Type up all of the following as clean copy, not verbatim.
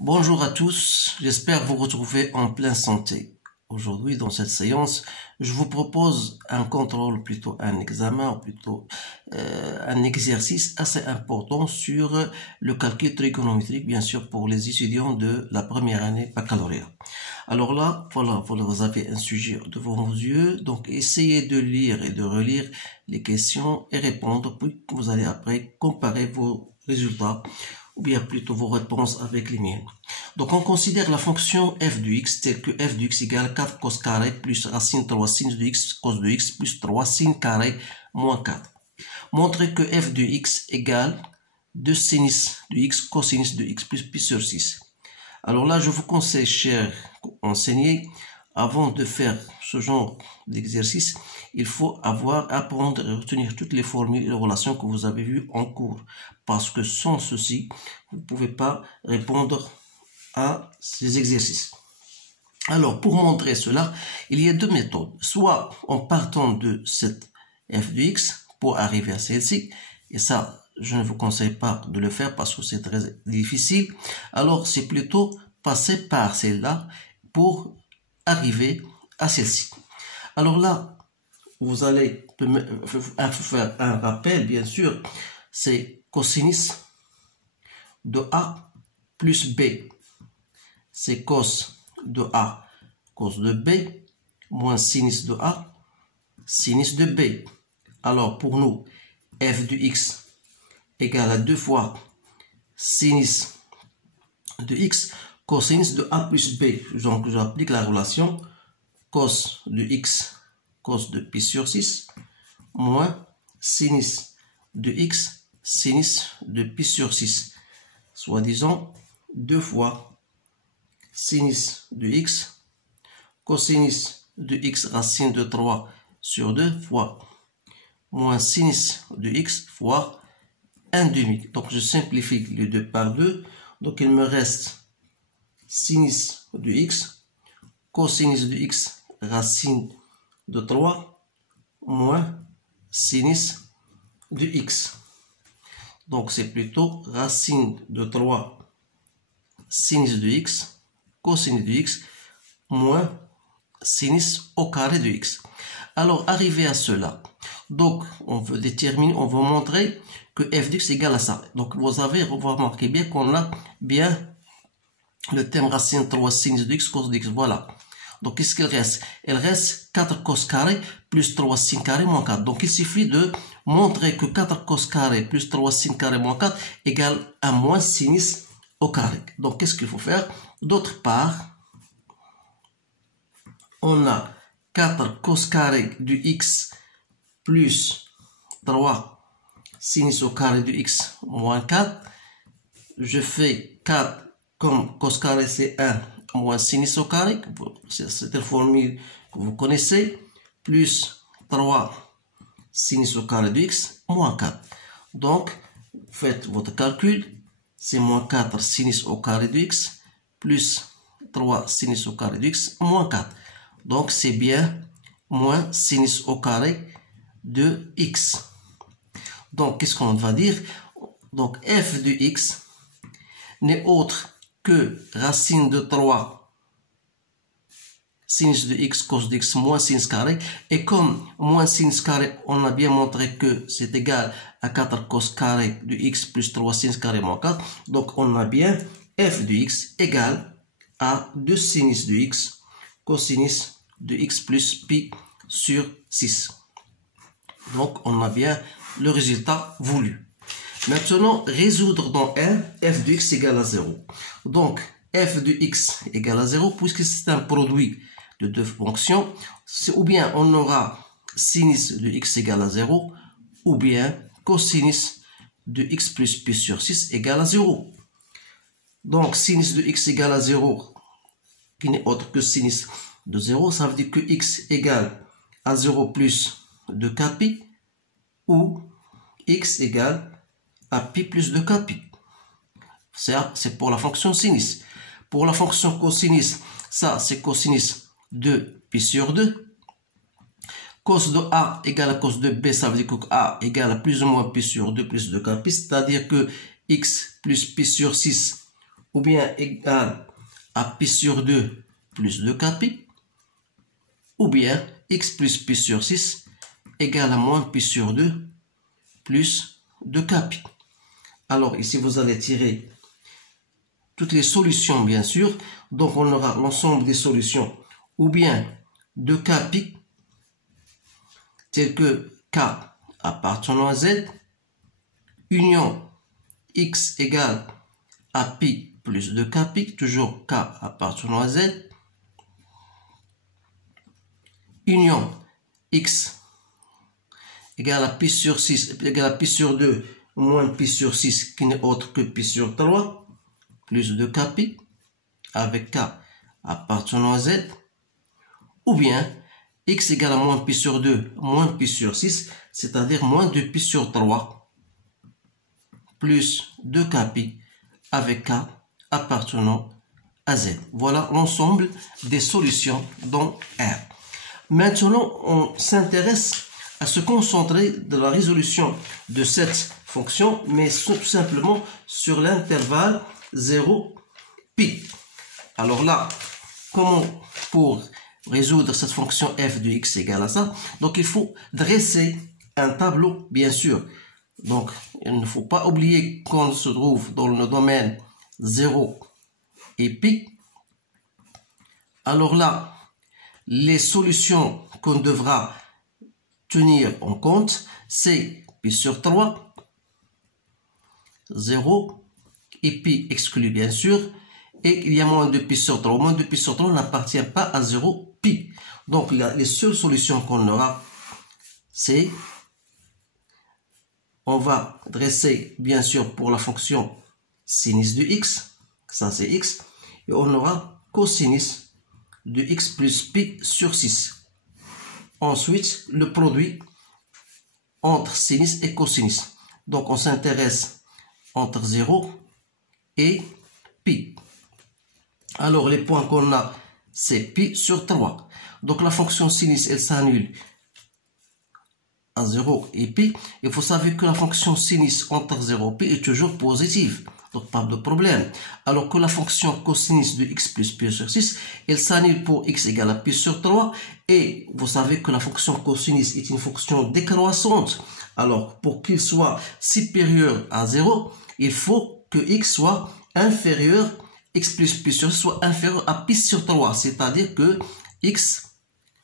Bonjour à tous, j'espère vous retrouver en pleine santé. Aujourd'hui, dans cette séance, je vous propose un contrôle, plutôt un examen, plutôt un exercice assez important sur le calcul trigonométrique, bien sûr, pour les étudiants de la première année baccalauréat. Alors là, voilà, vous avez un sujet devant vos yeux, donc essayez de lire et de relire les questions et répondre, puis vous allez après comparer vos résultats ou bien plutôt vos réponses avec les miennes. Donc on considère la fonction f de x telle que f de x égale 4 cos carré plus racine 3 sin de x cos de x plus 3 sin carré moins 4. Montrez que f de x égale 2 sinus de x cosinus de x plus pi sur 6. Alors là, je vous conseille, chers enseignants, avant de faire ce genre d'exercice, il faut apprendre et retenir toutes les formules et les relations que vous avez vues en cours. Parce que sans ceci, vous ne pouvez pas répondre à ces exercices. Alors, pour montrer cela, il y a deux méthodes. Soit en partant de cette f de x pour arriver à celle-ci, et ça, je ne vous conseille pas de le faire parce que c'est très difficile. Alors, c'est plutôt passer par celle-là pour arriver à celle-ci. Alors là, vous allez faire un rappel, bien sûr, c'est cosinus de A plus B. C'est cos de A, cos de B, moins sinus de A, sinus de B. Alors, pour nous, f de x égale à 2 fois sinus de x, cosinus de A plus B. Donc, j'applique la relation cos de x, cos de pi sur 6, moins sinus de x, sinus de pi sur 6. Soit disant 2 fois sinus de x, cosinus de x racine de 3 sur 2 fois moins sinus de x fois 1 demi. Donc je simplifie les 2 par 2. Donc il me reste sinus de x, cosinus de x racine de 3 moins sinus de x. Donc c'est plutôt racine de 3 sinus de x, cosinus de x, moins sinus au carré de x. Alors, arrivé à cela, donc on veut déterminer, on veut montrer que f de x égale à ça. Donc vous avez remarqué bien qu'on a bien le thème racine 3 sinus de x, cos de x, voilà. Donc qu'est-ce qu'il reste? Il reste 4 cos carré plus 3 sin carré moins 4. Donc il suffit de montrer que 4 cos carré plus 3 sin carré moins 4 égale à moins sinus au carré. Donc qu'est-ce qu'il faut faire? D'autre part, on a 4 cos carré de x plus 3 sinus au carré de x moins 4. Je fais 4 comme cos carré c'est 1 moins sinus au carré, c'est une formule que vous connaissez, plus 3 sinus au carré de x moins 4. Donc, faites votre calcul, c'est moins 4 sinus au carré de x plus 3 sinus au carré de x moins 4. Donc, c'est bien moins sinus au carré de x. Donc, qu'est-ce qu'on va dire? Donc, f de x n'est autre que racine de 3 sinus de x cos de x moins sinus carré. Et comme moins sinus carré, on a bien montré que c'est égal à 4 cos carré de x plus 3 sinus carré moins 4. Donc, on a bien f de x égale à 2 sinus de x cosinus de x plus pi sur 6. Donc, on a bien le résultat voulu. Maintenant, résoudre dans R, f de x égale à 0. Donc, f de x égale à 0, puisque c'est un produit de deux fonctions, ou bien on aura sinus de x égale à 0, ou bien cosinus de x plus pi sur 6 égale à 0. Donc, sinus de x égale à 0, qui n'est autre que sinus de 0, ça veut dire que x égale à 0 plus 2kpi, ou x égale à pi plus 2kpi. C'est pour la fonction sinus. Pour la fonction cosinus, ça c'est cosinus de pi sur 2. Cos de A égale à cos de B, ça veut dire que A égale à plus ou moins pi sur 2 plus 2kpi, c'est-à-dire que x plus pi sur 6 ou bien égal à pi sur 2 plus 2kpi, ou bien x plus pi sur 6 égale à moins pi sur 2 plus 2kpi. Alors ici, vous allez tirer toutes les solutions, bien sûr. Donc, on aura l'ensemble des solutions, ou bien 2kpi, tel que k appartenant à z, union x égale à pi plus 2kpi, toujours k appartenant à z, union x égale à pi sur 6, égale à pi sur 2, moins pi sur 6, qui n'est autre que pi sur 3, plus 2kpi, avec k appartenant à z, ou bien x égale à moins pi sur 2, moins pi sur 6, c'est-à-dire moins 2 pi sur 3, plus 2kpi, avec k appartenant à z. Voilà l'ensemble des solutions dans R. Maintenant, on s'intéresse à se concentrer de la résolution de cette fonction, mais tout simplement sur l'intervalle 0 pi. Alors là, comment pour résoudre cette fonction f de x égale à ça? Donc il faut dresser un tableau, bien sûr. Donc il ne faut pas oublier qu'on se trouve dans le domaine 0 et pi. Alors là, les solutions qu'on devra tenir en compte, c'est pi sur 3, 0, et pi exclu bien sûr, et il y a moins de pi sur 3. Moins de pi sur 3 n'appartient pas à 0 pi. Donc les seules solutions qu'on aura, c'est, on va dresser bien sûr pour la fonction sinus de x, ça c'est x, et on aura cosinus de x plus pi sur 6. Ensuite, le produit entre sinus et cosinus. Donc, on s'intéresse entre 0 et pi. Alors, les points qu'on a, c'est pi sur 3. Donc, la fonction sinus, elle s'annule à 0 et pi. Il faut savoir que la fonction sinus entre 0 et pi est toujours positive. Donc, pas de problème. Alors que la fonction cosinus de x plus pi sur 6, elle s'annule pour x égale à pi sur 3. Et vous savez que la fonction cosinus est une fonction décroissante. Alors, pour qu'il soit supérieur à 0, il faut que x soit inférieur, x plus pi sur 6 soit inférieur à pi sur 3. C'est-à-dire que x,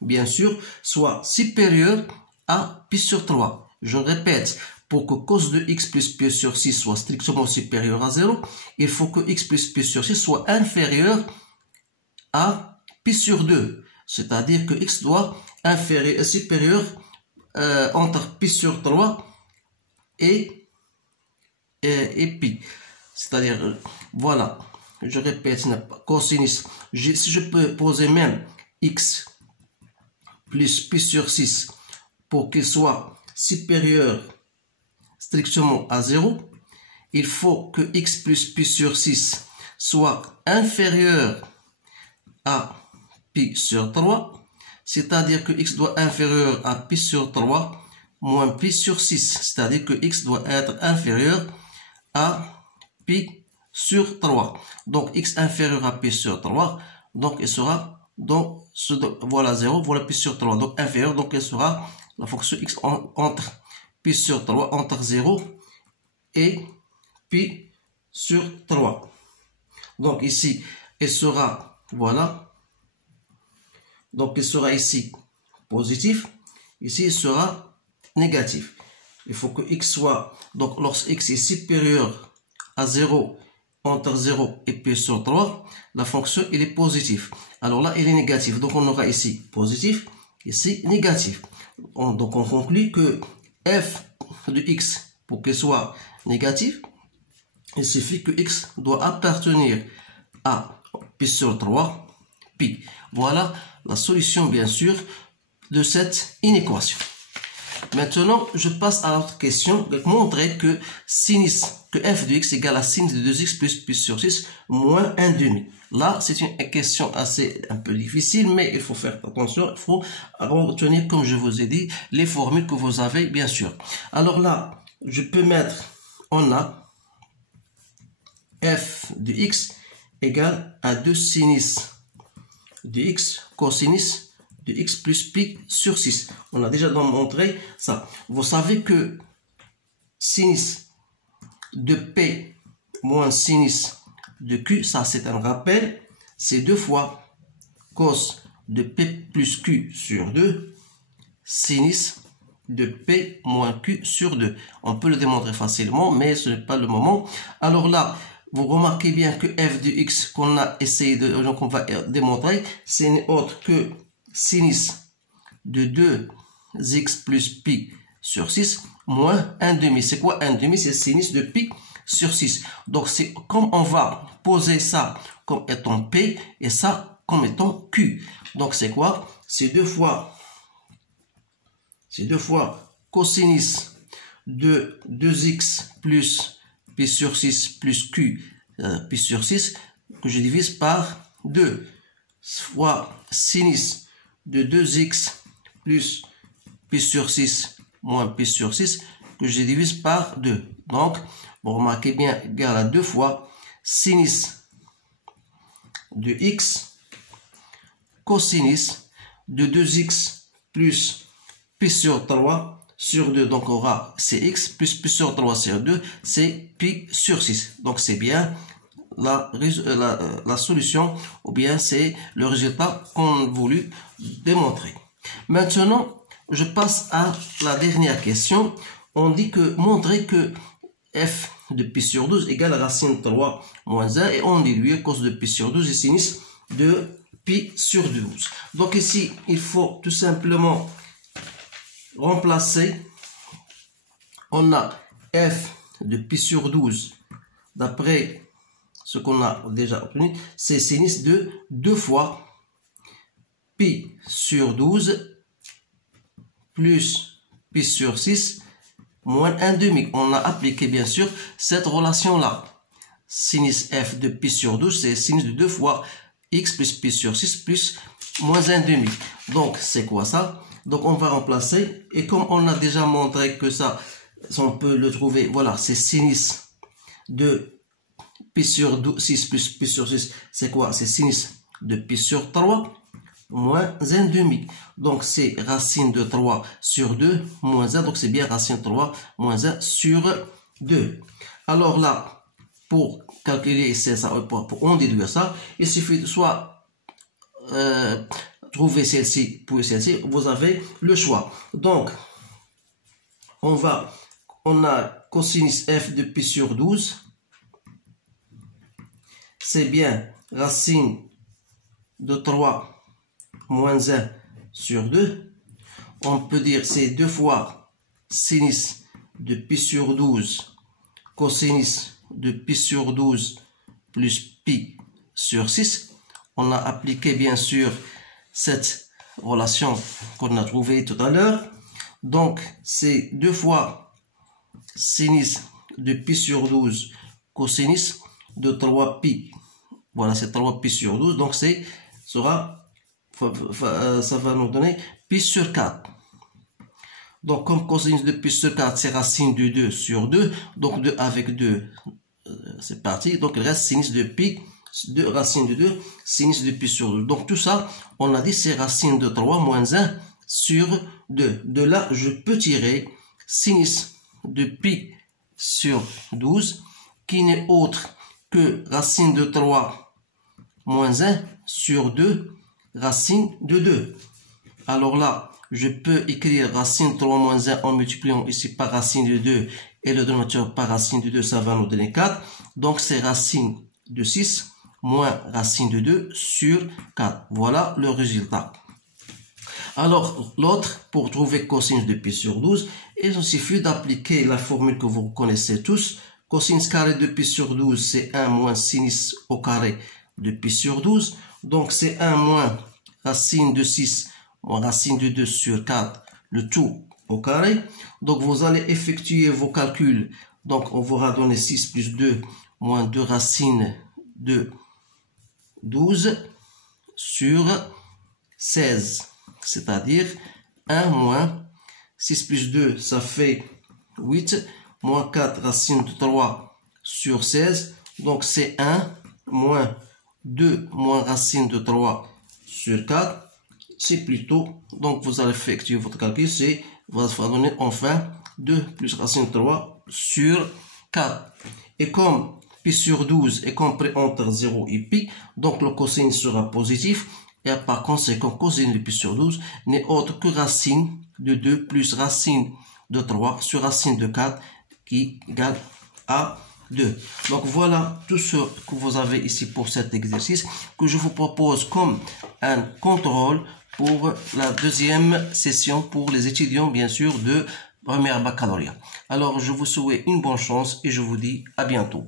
bien sûr, soit supérieur à pi sur 3. Je répète, pour que cos de x plus pi sur 6 soit strictement supérieur à 0, il faut que x plus pi sur 6 soit inférieur à pi sur 2. C'est-à-dire que x doit supérieur entre pi sur 3 et pi. C'est-à-dire, voilà, je répète, cosinus, si je peux poser même x plus pi sur 6 pour qu'il soit supérieur strictement à 0, il faut que x plus pi sur 6 soit inférieur à pi sur 3, c'est-à-dire que x doit inférieur à pi sur 3 moins pi sur 6, c'est-à-dire que x doit être inférieur à pi sur 3. Donc x inférieur à pi sur 3, donc il sera dans ce, voilà 0, voilà pi sur 3, donc inférieur, donc il sera la fonction x entre pi sur 3, entre 0 et pi sur 3. Donc ici, il sera, voilà, donc il sera ici positif, ici il sera négatif. Il faut que x soit, donc lorsque x est supérieur à 0, entre 0 et pi sur 3, la fonction elle est positive. Alors là, elle est négative, donc on aura ici positif, ici négatif. Donc on conclut que f de x, pour qu'il soit négatif, il suffit que x doit appartenir à pi sur 3, pi. Voilà la solution, bien sûr, de cette inéquation. Maintenant, je passe à l'autre question, de montrer que sinus, que f de x égale à sinus de 2x plus pi sur 6 moins 1 demi. Là, c'est une question assez un peu difficile, mais il faut faire attention, il faut retenir, comme je vous ai dit, les formules que vous avez, bien sûr. Alors là, je peux mettre, on a f de x égale à 2 sinus de x cosinus de x plus pi sur 6. On a déjà montré ça. Vous savez que sinus de p moins sinus de q, ça c'est un rappel, c'est 2 fois cos de p plus q sur 2 sinus de p moins q sur 2. On peut le démontrer facilement, mais ce n'est pas le moment. Alors là, vous remarquez bien que f de x qu'on a essayé de, donc on va démontrer, c'est autre que sinus de 2x plus pi sur 6 moins 1 demi. C'est quoi 1 demi? C'est sinus de pi sur 6. Donc c'est comme on va poser ça comme étant p et ça comme étant q. Donc c'est quoi? C'est 2 fois cosinus de 2x plus pi sur 6 plus q pi sur 6 que je divise par 2 fois sinus de 2x plus pi sur 6 moins pi sur 6 que je divise par 2. Donc, vous remarquez bien, égal à 2 fois sinus de x cosinus de 2x plus pi sur 3 sur 2. Donc, on aura cx plus pi sur 3 sur 2, c'est pi sur 6. Donc, c'est bien la solution, ou bien c'est le résultat qu'on a voulu démontrer. Maintenant, je passe à la dernière question. On dit que montrer que f de pi sur 12 égale à racine 3 moins 1 et on déduit cos de pi sur 12 et sinus de pi sur 12. Donc ici, il faut tout simplement remplacer. On a f de pi sur 12 d'après ce qu'on a déjà obtenu, c'est sinus de 2 fois pi sur 12 plus pi sur 6 moins 1 demi. On a appliqué bien sûr cette relation-là. Sinus f de pi sur 12, c'est sinus de 2 fois x plus pi sur 6 plus moins 1 demi. Donc, c'est quoi ça? Donc, on va remplacer. Et comme on a déjà montré que ça, on peut le trouver, voilà, c'est sinus de pi sur 6 plus pi sur 6, c'est quoi? C'est sinus de pi sur 3 moins 1 demi. Donc, c'est racine de 3 sur 2 moins 1. Donc, c'est bien racine 3 moins 1 sur 2. Alors là, pour calculer ça, pour en déduire ça, il suffit de soit trouver celle-ci, puis celle-ci. Vous avez le choix. Donc, on a cosinus f de pi sur 12. C'est bien racine de 3 moins 1 sur 2. On peut dire c'est 2 fois sinus de pi sur 12 cosinus de pi sur 12 plus pi sur 6. On a appliqué bien sûr cette relation qu'on a trouvée tout à l'heure. Donc c'est 2 fois sinus de pi sur 12 cosinus de 3 pi. Voilà, c'est 3 pi sur 12. Donc ça va nous donner pi sur 4. Donc comme cosinus de pi sur 4, c'est racine de 2 sur 2. Donc 2 avec 2, c'est parti. Donc il reste sinus de pi, de racine de 2, sinus de pi sur 2. Donc tout ça, on a dit c'est racine de 3 moins 1 sur 2. De là, je peux tirer sinus de pi sur 12, qui n'est autre que racine de 3 moins 1 sur 2, racine de 2. Alors là, je peux écrire racine 3 moins 1 en multipliant ici par racine de 2 et le dénominateur par racine de 2, ça va nous donner 4. Donc c'est racine de 6 moins racine de 2 sur 4. Voilà le résultat. Alors l'autre, pour trouver cosinus de pi sur 12, il suffit d'appliquer la formule que vous connaissez tous. Cosinus carré de pi sur 12, c'est 1 moins sinus au carré de pi sur 12. Donc c'est 1 moins racine de 6 moins racine de 2 sur 4, le tout au carré. Donc vous allez effectuer vos calculs. Donc on vous aura donné 6 plus 2 moins 2 racines de 12 sur 16. C'est-à-dire 1 moins 6 plus 2, ça fait 8, moins 4 racine de 3 sur 16. Donc c'est 1 moins 2 moins racine de 3 sur 4, c'est plutôt, donc vous allez effectuer votre calcul, c'est, va donner enfin 2 plus racine de 3 sur 4. Et comme pi sur 12 est compris entre 0 et pi, donc le cosine sera positif, et par conséquent, cosine de pi sur 12 n'est autre que racine de 2 plus racine de 3 sur racine de 4 qui égale à 2. Donc voilà tout ce que vous avez ici pour cet exercice que je vous propose comme un contrôle pour la deuxième session pour les étudiants bien sûr de première baccalauréat. Alors je vous souhaite une bonne chance et je vous dis à bientôt.